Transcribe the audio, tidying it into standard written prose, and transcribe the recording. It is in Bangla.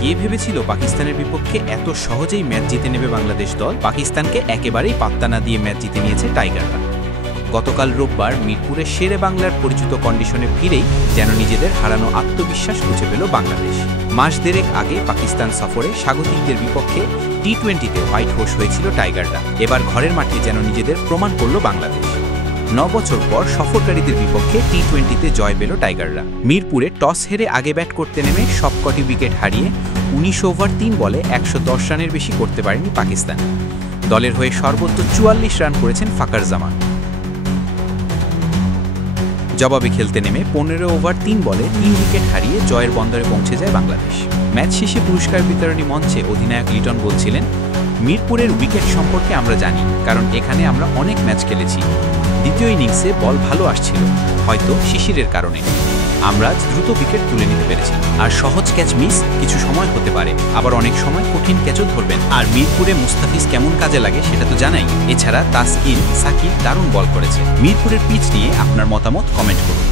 কে ভেবেছিল পাকিস্তানের বিপক্ষে এত সহজেই ম্যাচ জিতে নেবে বাংলাদেশ দল? পাকিস্তানকে একেবারেই পাত্তা না দিয়ে ম্যাচ জিতে নিয়েছে টাইগাররা। গতকাল রোববার মিরপুরে শেরে বাংলার পরিচিত কন্ডিশনে ফিরেই যেন নিজেদের হারানো আত্মবিশ্বাস খুঁজে পেল বাংলাদেশ। মাস দেড়েক আগে পাকিস্তান সফরে স্বাগতিকদের বিপক্ষে টি-20তে হোয়াইট হোর্স হয়েছিল টাইগাররা। এবার ঘরের মাঠে যেন নিজেদের প্রমাণ করল বাংলাদেশ। 9 বছর পর সফরকারীদের বিপক্ষে টি-20তে জয় পেল টাইগাররা। মিরপুরে টস হেরে আগে ব্যাট করতে নেমে সবকটি উইকেট হারিয়ে 19 ওভার 3 বলে 110 রানের বেশি করতে পারেনি পাকিস্তান। দলের হয়ে সর্বোচ্চ 44 রান করেছেন ফাকার জামান। জবাবে খেলতে নেমে 15 ওভার 3 বলে 3 উইকেট হারিয়ে জয়ের বন্দরে পৌঁছে যায় বাংলাদেশ। ম্যাচ শেষে পুরস্কার বিতরণী মঞ্চে অধিনায়ক লিটন বলছিলেন, মিরপুরের উইকেট সম্পর্কে আমরা জানি, কারণ এখানে আমরা অনেক ম্যাচ খেলেছি। দ্বিতীয় ইনিংসে বল ভালো আসছিল, হয়তো শিশিরের কারণে আমরা দ্রুত উইকেট তুলে নিতে পেরেছি। আর সহজ ক্যাচ মিস কিছু সময় হতে পারে, আবার অনেক সময় কঠিন ক্যাচও ধরবেন। আর মিরপুরে মুস্তাফিজ কেমন কাজে লাগে সেটা তো জানাই। এছাড়া তাসকিন, সাকিব দারুণ বল করেছে। মিরপুরের পিচ নিয়ে আপনার মতামত কমেন্ট করুন।